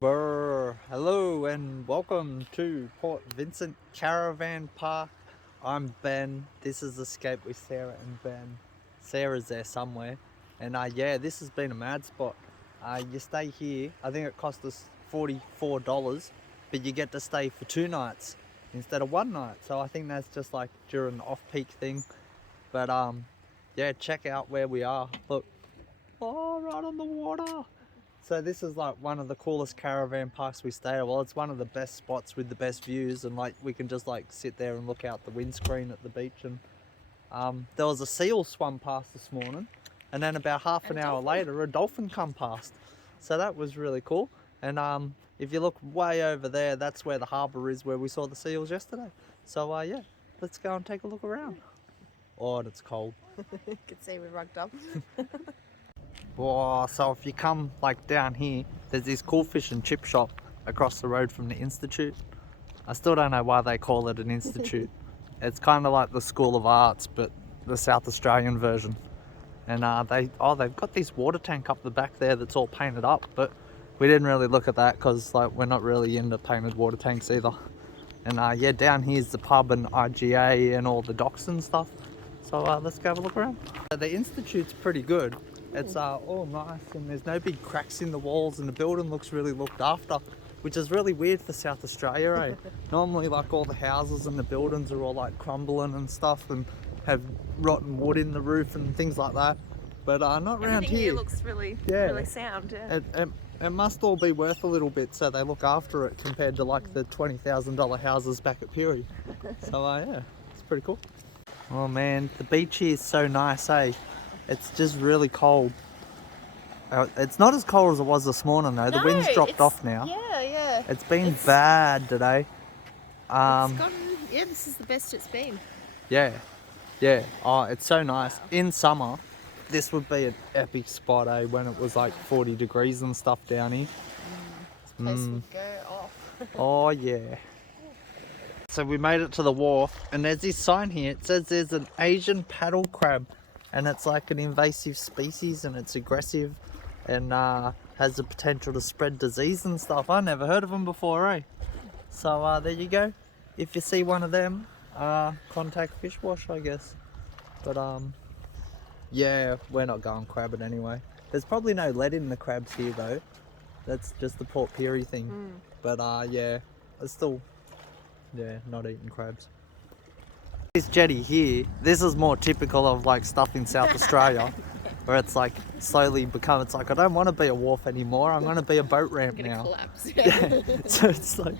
Brr. Hello and welcome to Port Vincent Caravan Park. I'm Ben. This is Escape with Sarah and Ben. Sarah's there somewhere. And yeah, this has been a mad spot. You stay here, I think it cost us $44, but you get to stay for 2 nights instead of 1 night. So I think that's just like during an off-peak thing. But yeah, check out where we are. Look, oh, right on the water. So this is like one of the coolest caravan parks we stay at. Well, it's one of the best spots with the best views, and like we can just like sit there and look out the windscreen at the beach. And there was a seal swum past this morning, and then about half an hour later a dolphin come past. So that was really cool. And if you look way over there, that's where the harbour is, where we saw the seals yesterday. So yeah, let's go and take a look around. Oh, and it's cold. You can see we're rugged up. Oh, so if you come like down here, there's this cool fish and chip shop across the road from the Institute. I still don't know why they call it an institute. It's kind of like the School of Arts, but the South Australian version. And they've got this water tank up the back there that's all painted up, but we didn't really look at that because like we're not really into painted water tanks either. And yeah, down here's the pub and IGA and all the docks and stuff. So let's go have a look around. The Institute's pretty good. It's all nice and there's no big cracks in the walls and the building looks really looked after, which is really weird for South Australia, eh? Normally like all the houses and the buildings are all like crumbling and stuff and have rotten wood in the roof and things like that. But not around Everything here. It looks really sound, yeah. It must all be worth a little bit, so they look after it compared to like the $20,000 houses back at Peary. So yeah, it's pretty cool. Oh man, the beach here is so nice, eh? It's just really cold. It's not as cold as it was this morning though. The wind's dropped off now. Yeah. It's been bad today. This is the best it's been. Yeah. Oh, it's so nice. In summer, this would be an epic spot, eh? When it was like 40 degrees and stuff down here. This place would go off. Oh yeah. So we made it to the wharf, and there's this sign here. It says there's an Asian paddle crab, and it's like an invasive species, and it's aggressive, and has the potential to spread disease and stuff. I never heard of them before, eh? So there you go. If you see one of them, contact Fish Wash, I guess. But yeah, we're not going crabbing anyway. There's probably no lead in the crabs here though. That's just the Port Pirie thing. But yeah, it's still, yeah, not eating crabs. This jetty here, this is more typical of like stuff in South Australia, where it's like slowly become, it's like I don't want to be a wharf anymore, I'm going to be a boat ramp now. Collapse. Yeah. So it's like,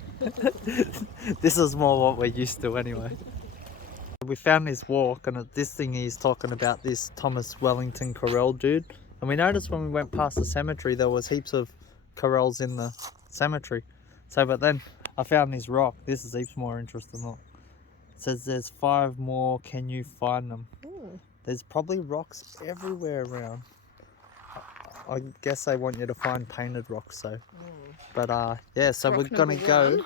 this is more what we're used to anyway. We found this walk, and this thing he's talking about, this Thomas Wellington Corell dude, and we noticed when we went past the cemetery there was heaps of corals in the cemetery. So but then I found this rock. This is heaps more interesting. Look, it says there's 5 more, can you find them? There's probably rocks everywhere around. I guess they want you to find painted rocks, so. But yeah, so we're gonna go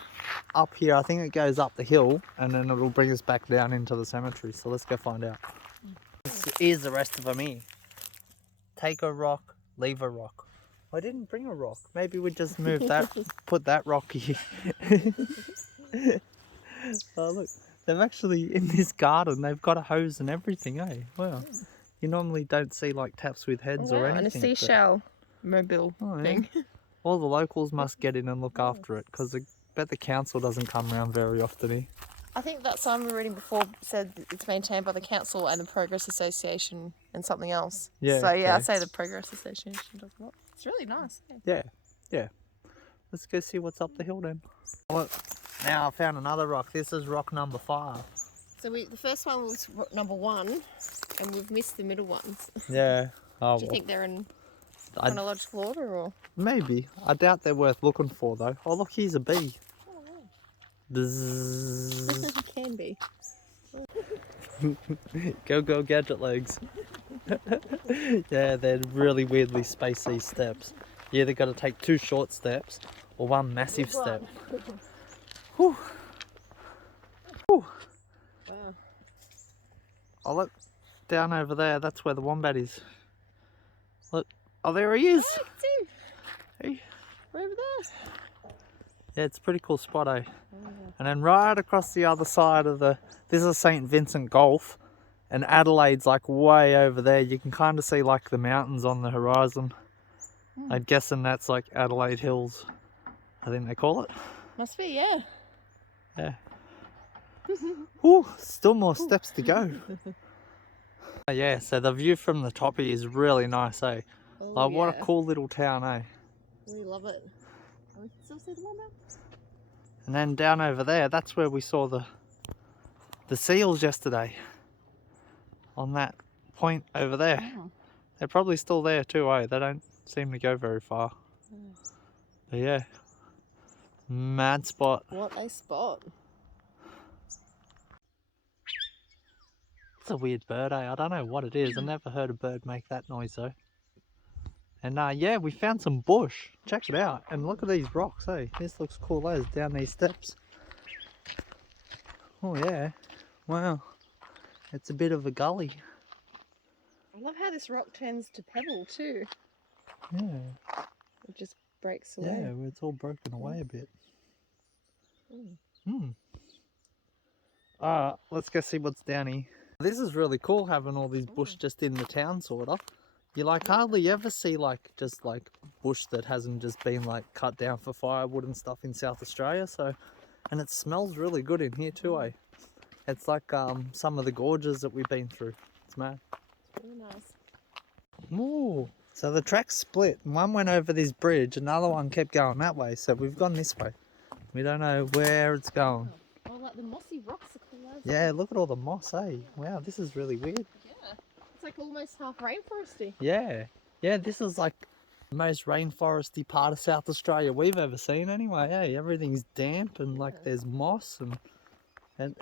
up here. I think it goes up the hill and then it'll bring us back down into the cemetery. So let's go find out. Here's the rest of them here. Take a rock, leave a rock. I didn't bring a rock. Maybe we just move that, put that rock here. Oh look, they've actually, in this garden, they've got a hose and everything, eh? Wow. You normally don't see like taps with heads or anything. And a seashell mobile thing. Yeah. All the locals must get in and look after it, because I bet the council doesn't come around very often here. I think that sign we were reading before said it's maintained by the council and the Progress Association and something else. Yeah. So yeah, okay. I'd say the Progress Association. It's really nice. Yeah. Let's go see what's up the hill then. Look, now I found another rock. This is rock number 5. So the first one was number 1, and we've missed the middle ones. Yeah. Oh, Do you think they're in chronological order, or? Maybe. I doubt they're worth looking for though. Oh look, here's a bee. Bzzz. Can be. Go gadget legs. Yeah, they're really weirdly spaced, these steps. You either got to take 2 short steps or 1 massive step. Whew. Whew. Wow. Oh look, down over there, that's where the wombat is. Look, oh there he is. Hey. We're over there. Yeah, it's a pretty cool spot, eh? Oh, yeah. And then right across the other side of this is St. Vincent Gulf, and Adelaide's like way over there. You can kind of see like the mountains on the horizon. I'm guessing that's like Adelaide Hills, I think they call it. Must be, yeah. Yeah. Ooh, still more steps to go. Yeah, so the view from the top here is really nice, eh? Oh, Like, what a yeah. cool little town, eh? We love it. Oh, we can still see the window. And then down over there, that's where we saw the seals yesterday. On that point over there. Oh. They're probably still there too, eh? They don't seem to go very far. But yeah, mad spot. What a spot. It's a weird bird, eh? I don't know what it is. I never heard a bird make that noise though. And yeah, we found some bush. Check it out. And look at these rocks, eh? This looks cool as down these steps. Oh yeah. Wow. It's a bit of a gully. I love how this rock tends to pebble too. Yeah. It just breaks away. Yeah, well, it's all broken away a bit. Let's go see what's down here. This is really cool having all these bush just in the town, sort of. You like hardly ever see like just like bush that hasn't just been like cut down for firewood and stuff in South Australia. So, and it smells really good in here too, eh? It's like some of the gorges that we've been through. It's mad. It's really nice. Ooh. So the track's split. One went over this bridge, another one kept going that way. So we've gone this way. We don't know where it's going. Oh, like the mossy rocks are cool as Yeah, look at all the moss, eh? Wow, this is really weird. Yeah. It's like almost half rainforesty. Yeah. Yeah, this is like the most rainforesty part of South Australia we've ever seen anyway. Hey, everything's damp and like there's moss and it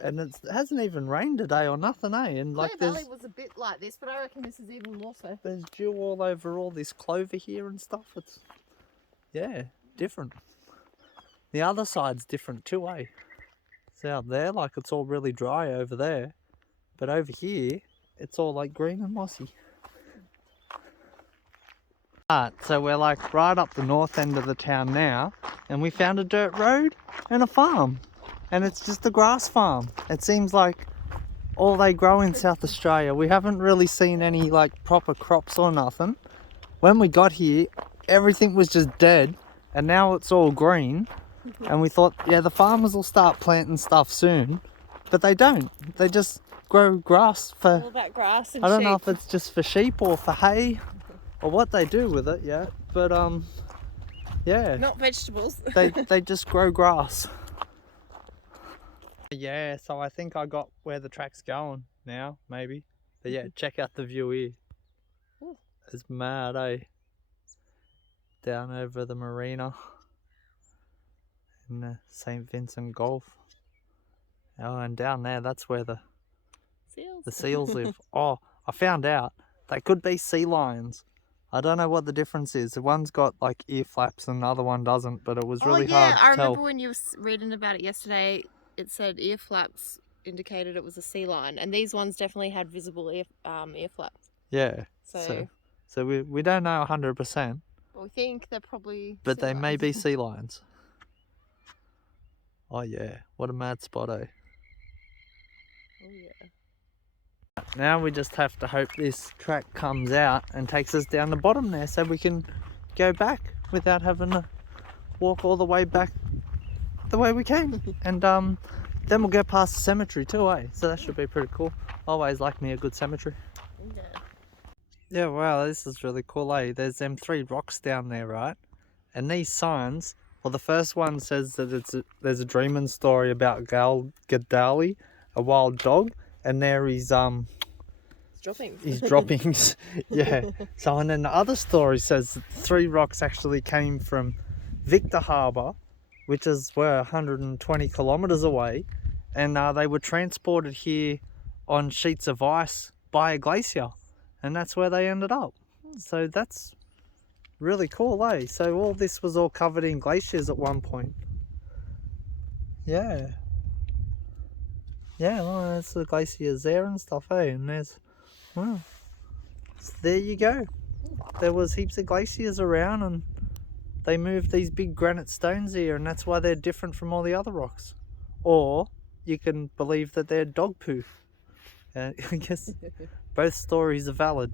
hasn't even rained today or nothing, eh? And like Clare Valley was a bit like this, but I reckon this is even more so. there's dew all over all this clover here and stuff. It's, yeah, different. The other side's different too, eh? See out there, like it's all really dry over there. But over here, it's all like green and mossy. Alright, so we're like right up the north end of the town now, and we found a dirt road and a farm. And it's just a grass farm. It seems like all they grow in South Australia. We haven't really seen any like proper crops or nothing. When we got here, everything was just dead, and now it's all green. And we thought, yeah, the farmers will start planting stuff soon, but they don't. They just grow grass for... All that grass and I don't sheep. know if it's just for sheep or for hay or what they do with it, yeah. But yeah. Not vegetables. they just grow grass. Yeah, so I think I got where the track's going now, maybe. But yeah, check out the view here. Ooh. It's mad, eh? Down over the marina in the St. Vincent Gulf. Oh, and down there, that's where the seals live. Oh, I found out they could be sea lions. I don't know what the difference is. The one's got like ear flaps and the other one doesn't, but it was really hard to I tell. remember when you were reading about it yesterday, it said ear flaps indicated it was a sea lion, and these ones definitely had visible ear flaps. Yeah. So we don't know 100%, we think they're probably but sea they may lions. be sea lions. Oh yeah, what a mad spot, eh? Oh yeah. Now we just have to hope this track comes out and takes us down the bottom there so we can go back without having to walk all the way back the way we came. And then we'll go past the cemetery too, eh? So that should be pretty cool. Always like me a good cemetery. Yeah. Yeah, wow, this is really cool, eh? There's them 3 rocks down there, right? And these signs, well, the first one says that there's a dreaming story about Gadali, a wild dog, and there is Droppings. his droppings. Yeah. So, and then the other story says that 3 rocks actually came from Victor Harbour, which is 120 kilometres away, and they were transported here on sheets of ice by a glacier, and that's where they ended up. So that's really cool, eh? So all this was all covered in glaciers at one point. Yeah. Yeah, well, that's the glaciers there and stuff, eh? And there's, well, so there you go. There was heaps of glaciers around, and they moved these big granite stones here, and that's why they're different from all the other rocks. Or you can believe that they're dog poo. I guess both stories are valid.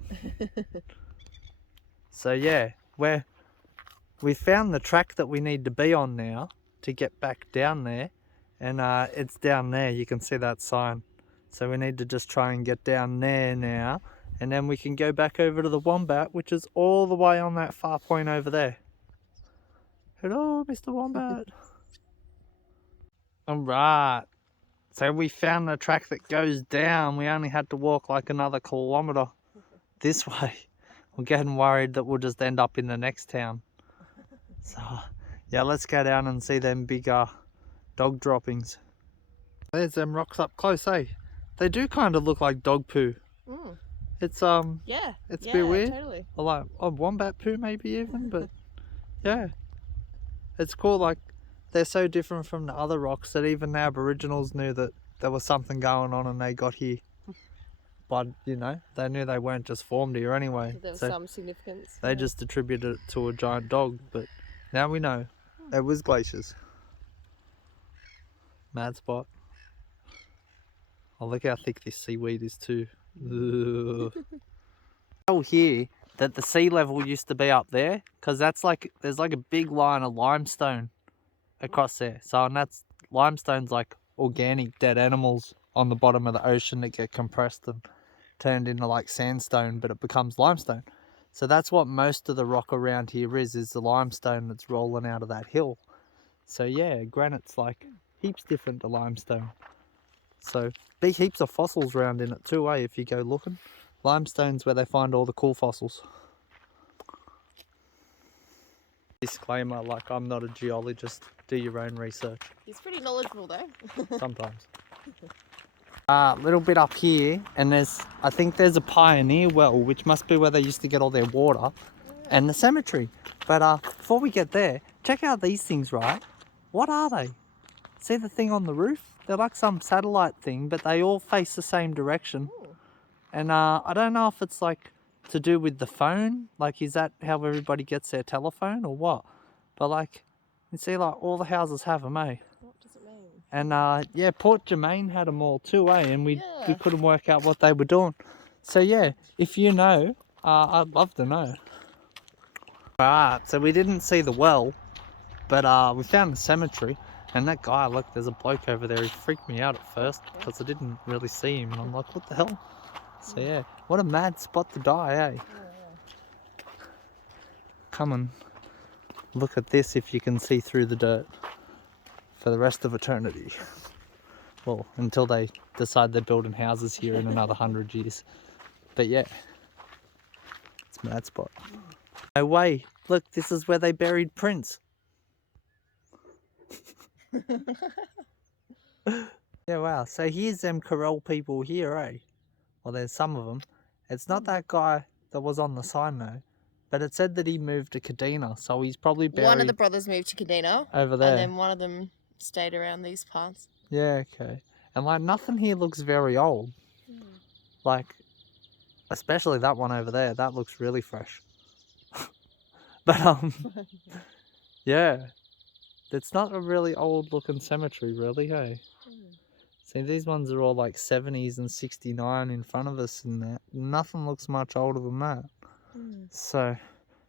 So yeah, we found the track that we need to be on now to get back down there, and it's down there. You can see that sign. So we need to just try and get down there now, and then we can go back over to the Wombat, which is all the way on that far point over there. Hello, Mr. Wombat. Alright, so we found the track that goes down. We only had to walk like another kilometre this way. We're getting worried that we'll just end up in the next town. So yeah, let's go down and see them big dog droppings. There's them rocks up close, eh? They do kind of look like dog poo. Mm. It's yeah, it's a bit weird. Totally. Or like wombat poo maybe even, but yeah. It's cool, like they're so different from the other rocks that even the Aboriginals knew that there was something going on and they got here. But, you know, they knew they weren't just formed here anyway. There was so some significance. they just attributed it to a giant dog, but now we know. It was glaciers. Mad spot. Oh, look how thick this seaweed is too. Tell here that the sea level used to be up there, because that's like, there's like a big line of limestone across there. So, and that's, limestone's like organic dead animals on the bottom of the ocean that get compressed and turned into like sandstone, but it becomes limestone. So that's what most of the rock around here is the limestone that's rolling out of that hill. So yeah, granite's like heaps different to limestone. So big heaps of fossils around in it too, eh, if you go looking. Limestone's where they find all the cool fossils. Disclaimer, like I'm not a geologist, do your own research. He's pretty knowledgeable though. Sometimes. A little bit up here, and I think there's a pioneer well, which must be where they used to get all their water, and the cemetery. But before we get there, check out these things, right? What are they? See the thing on the roof? They're like some satellite thing, but they all face the same direction. Ooh. And I don't know if it's like to do with the phone, like is that how everybody gets their telephone or what? But like, you see like all the houses have them, eh? What does it mean? And yeah, Port Germain had them all too, eh? And we couldn't work out what they were doing. So yeah, if you know, I'd love to know. Alright, so we didn't see the well, but we found the cemetery. And that guy, look, there's a bloke over there. He freaked me out at first because I didn't really see him. And I'm like, what the hell? So yeah, what a mad spot to die, eh? Come and look at this if you can see through the dirt for the rest of eternity. Well, until they decide they're building houses here in another 100 years. But yeah, it's a mad spot. No way, look, this is where they buried Prince. Yeah, wow, so here's them Carell people here, eh? Well, there's some of them. It's not that guy that was on the sign though, but it said that he moved to Kadena, so he's probably buried. One of the brothers moved to Kadena over there, and then one of them stayed around these parts. Yeah, okay. And like nothing here looks very old. Like, especially that one over there. That looks really fresh. But yeah, it's not a really old looking cemetery, really, hey. See, these ones are all like 70s and 69 in front of us and that. Nothing looks much older than that. So,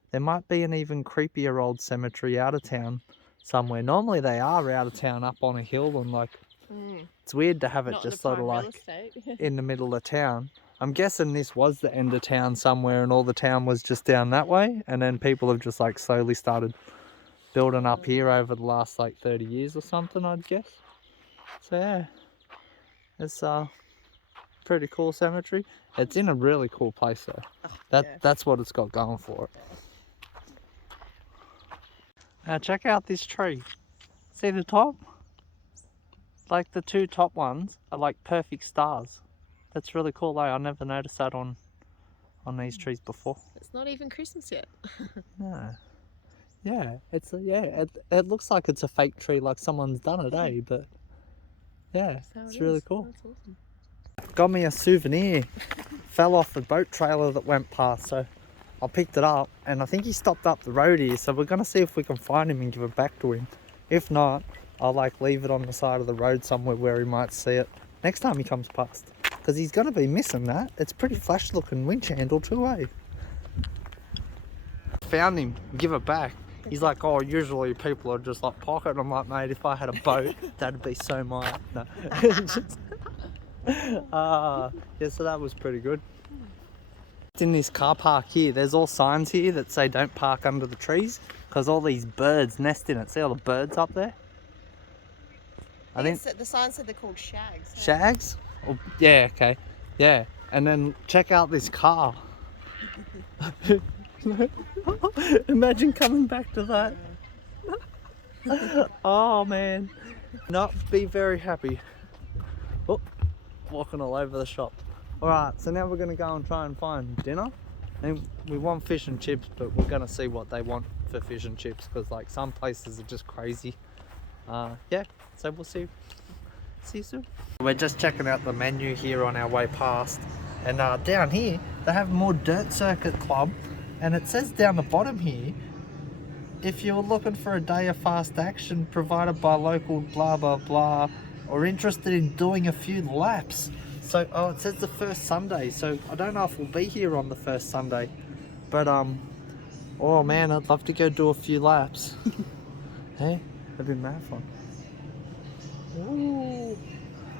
there might be an even creepier old cemetery out of town somewhere. Normally they are out of town up on a hill and like, it's weird to have it just sort of like in the middle of town. I'm guessing this was the end of town somewhere and all the town was just down that way. And then people have just like slowly started building up here over the last like 30 years or something, I'd guess. So yeah. It's a pretty cool cemetery. It's in a really cool place though. That's what it's got going for it. Now check out this tree. See the top? Like the two top ones are like perfect stars. That's really cool though. I never noticed that on these trees before. It's not even Christmas yet. No. Yeah, it looks like it's a fake tree, like someone's done it, eh? But yeah, it's really cool. That's awesome. Got me a souvenir. Fell off a boat trailer that went past, so I picked it up and I think he stopped up the road here, so we're gonna see if we can find him and give it back to him. If not, I'll like leave it on the side of the road somewhere where he might see it next time he comes past, because he's gonna be missing that. It's pretty flash looking winch handle too, eh? Found him, give it back. He's like, oh, usually people are just like pocket. And I'm like, mate, if I had a boat, that'd be so mine. No. Yeah, so that was pretty good. In this car park here, there's all signs here that say don't park under the trees, because all these birds nest in it. See all the birds up there? I think the sign said they're called shags. shags? Oh, yeah, okay. Yeah, and then check out this car. Imagine coming back to that. Oh man, not be very happy. Oh, walking all over the shop. Alright, so now we're going to go and try and find dinner. And we want fish and chips, but we're going to see what they want for fish and chips, because like some places are just crazy. Yeah, so we'll see you soon. We're just checking out the menu here on our way past, and down here they have more dirt circuit club, and it says down the bottom here, if you're looking for a day of fast action provided by local blah blah blah, or interested in doing a few laps. So, oh, it says the first Sunday, so I don't know if we'll be here on the first Sunday, but oh man, I'd love to go do a few laps. Hey, that'd be mad fun. Ooh.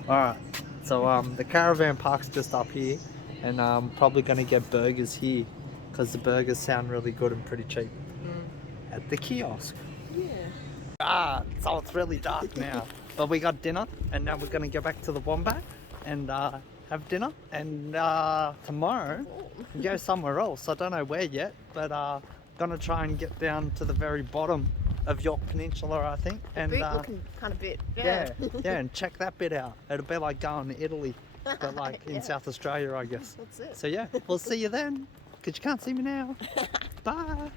Alright, so the caravan park's just up here, and I'm probably going to get burgers here, because the burgers sound really good and pretty cheap at the kiosk. Yeah. So it's really dark now, but we got dinner, and now we're going to go back to the Wombat and have dinner, and tomorrow go somewhere else. I don't know where yet, but gonna try and get down to the very bottom of York Peninsula, I think, and Looking kind of bit. yeah, and check that bit out. It'll be like going to Italy, but like in Yeah. South Australia, I guess. That's it. So yeah, we'll see you then, because you can't see me now. Bye.